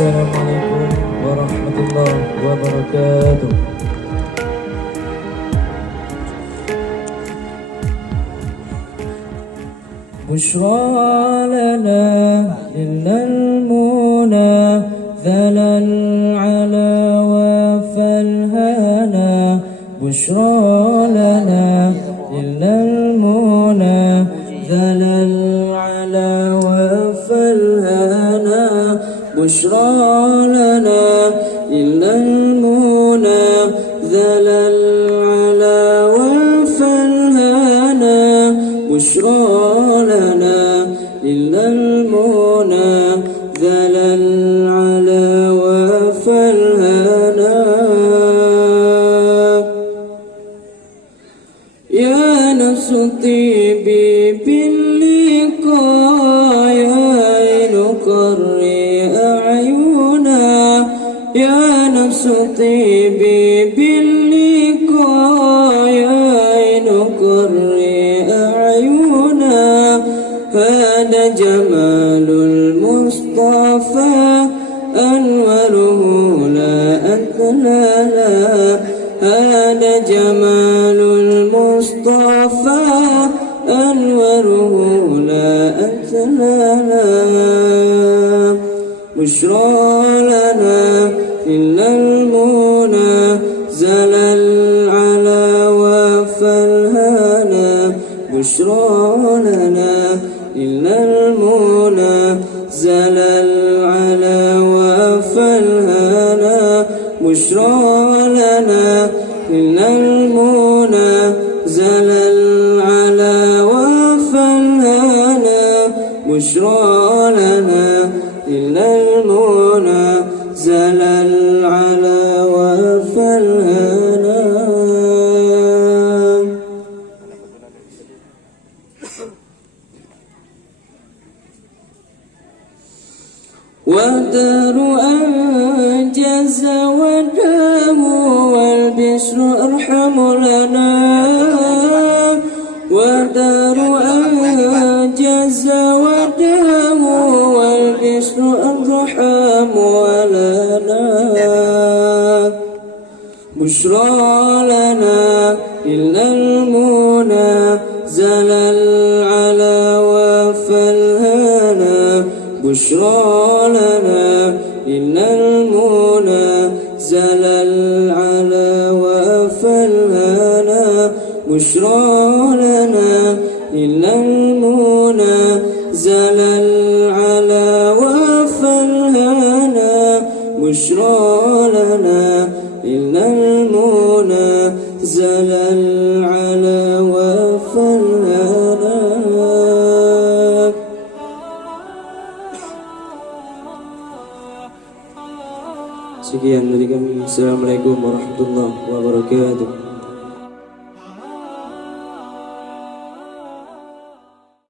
Assalamualaikum warahmatullahi wabarakatuh. بشرى لنا إلا المنى ذل العلا وفالهنا بشرى لنا إلا المنى ذل العلا وفالهنا بشرى لنا إلا المنى ذل العلا وفالهنا بشرى لنا إلا المنى ذل العلا وفالهنا يا نفس طيبي باللقاء يا عين قري أعينا يا نفس طيبي باللقاء يا عين قري أعينا هذا جمال المصطفى أنوره لا أثنانا هذا جمال المصطفى أنوره لا أثنانا بشرى لنا إلا المنى زل العلا وفالهنا بشرى لنا إلا المنى زل العلا وفالهنا بشرى لنا إلا المنى زل العلا وفالهنا بشرى لنا إلا المنى زل العلا وفالهنا والدار أنجز والدم والبشر أرحم لنا والدار أنجز والدم والبشر أرحم لنا بشرى لنا إلا المنى زل العلا وفالهنا بشرى لنا إلا المنى زل العلا وفالهنا بشرى لنا إلا المنى زل العلا وفالهنا بشرى لنا إلا المنى زل العلا وفالهنا. Sekian dari kami. Assalamualaikum warahmatullahi wabarakatuh.